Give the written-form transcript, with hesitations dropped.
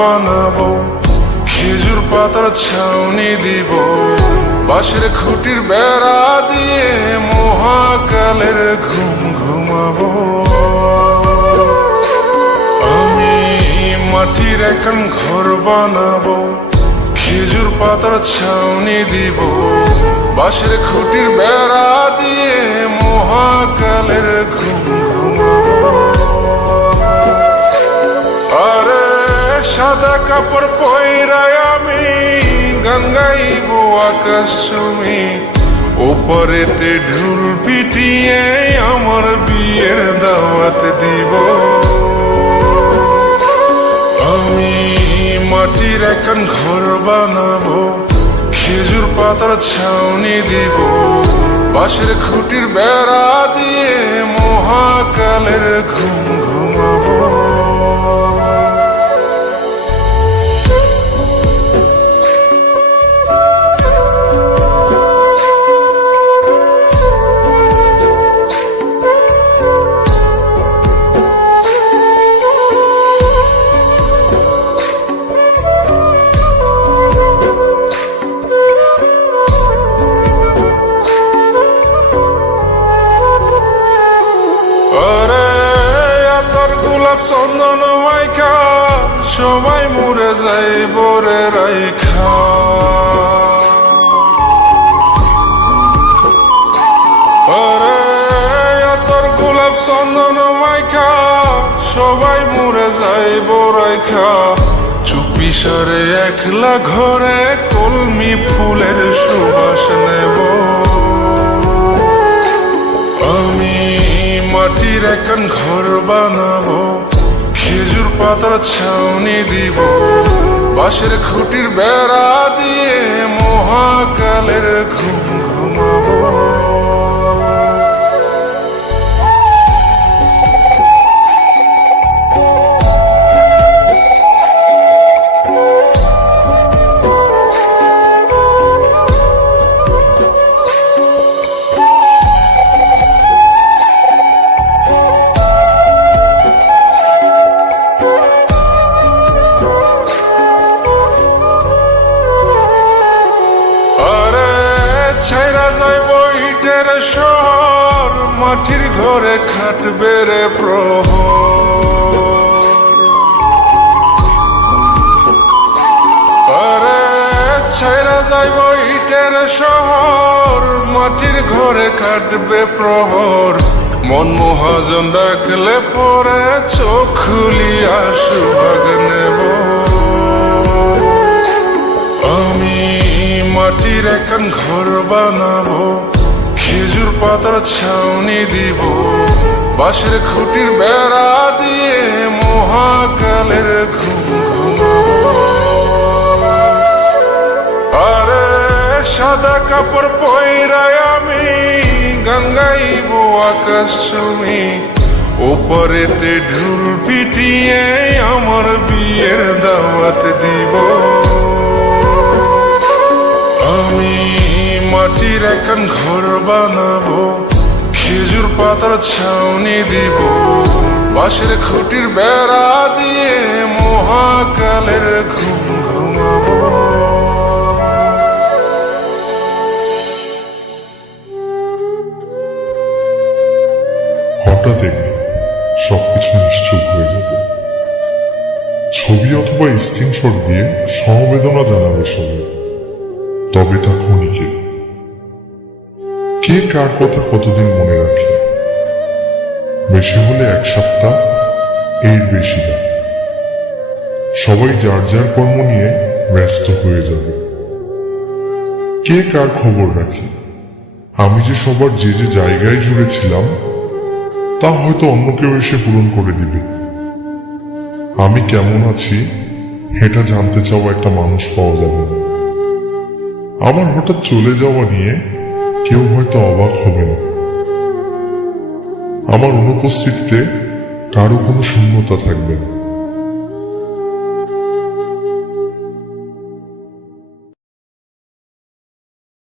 বানাবো, খেজুর পাতার ছাউনি দিব, বাঁশের খুঁটির বেড়া দিয়ে মহাকালের ঘুম ঘুমাবো। আমি মাটির এখন ঘর বানাবো, খেজুর পাতার ছাউনি দিব, বাঁশের খুঁটির বেড়া দিয়ে মহাকালের ঘুম ঘুমাবো। আরে সাদা কাপড় পয়রায় আমি গান গাইব আকাশ চুমি, ওপরেতে ঢোল পিটিয়ে আমার বিয়ের দাওয়াত দিব। আমি মাটির এখন ঘর বানাবো, খেজুর পাতার ছাউনি দিব, বাঁশের খুঁটির বেড়া দিয়ে মহাকালের ঘুম ঘুমাবো। চন্দন মাইকা সবাই মরে যাই বরে রাইখা, তোর গোলাপ চন্দন মাইকা সবাই মরে যাই বরাইখা, চুপি সরে একলা ঘরে কলমি ফুলের সুবাস নেব। আমি মাটির এখন ঘর বানাবো, খেজুর পাতার ছাউনি দিব, বাঁশের খুঁটির বেড়া দিয়ে মহাকালের ঘুম ঘুমাবো। ছাইরা যাইব ইটের শহর, মাটির ঘরে খাটবে রে প্রহর। আরে ছাইরা যাইব ইটের শহর, মাটির ঘরে খাটবে প্রহর। মন মহাজন ডাকলে পরে চোখ খুলিয়া সুভাগ নেব। আমি মাটির এখন ঘর বানাবো, খেজুর পাতার ছাউনি দিব, বাঁশের খুঁটির বেড়া দিয়ে মহাকালের ঘুম ঘুমাবো। আরে সাদা কাপড় পয়রায় আমি গান গাইব আকাশ চুমি, ওপরেতে ঢোল পিটিয়ে আমার বিয়ের দাওয়াত দিব। আমি মাটির এখন ঘর বানাবো, খেজুর পাতার ছাউনি দিব, বাঁশের খুঁটির বেড়া দিয়ে মহাকালের ঘুম ঘুমাবো। হঠাৎ একদিন সবকিছু নিশ্চুপ হয়ে যাবে। ছবি অথবা স্ক্রিনশট দিয়ে সমবেদনা জানাবে সবাই, তবে তা ক্ষণিকে। কে কার কথা কতদিন মনে রাখে? বেশি হলে এক সপ্তাহ, এর বেশি না। সবাই যার যার কর্ম নিয়ে ব্যস্ত হয়ে যাবে। কে কার খবর রাখে? আমি যে সবার যে যে জায়গায় জুড়ে ছিলাম তা হয়তো অন্য কেউ এসে পূরণ করে দিবে। আমি কেমন আছি এটা জানতে চাওয়া একটা মানুষ পাওয়া যাবে না। আমার হঠাৎ চলে যাওয়া নিয়ে কেউ হয়তো অবাক হবে না। আমার অনুপস্থিতিতে কারো কোনো শূন্যতা থাকবে না।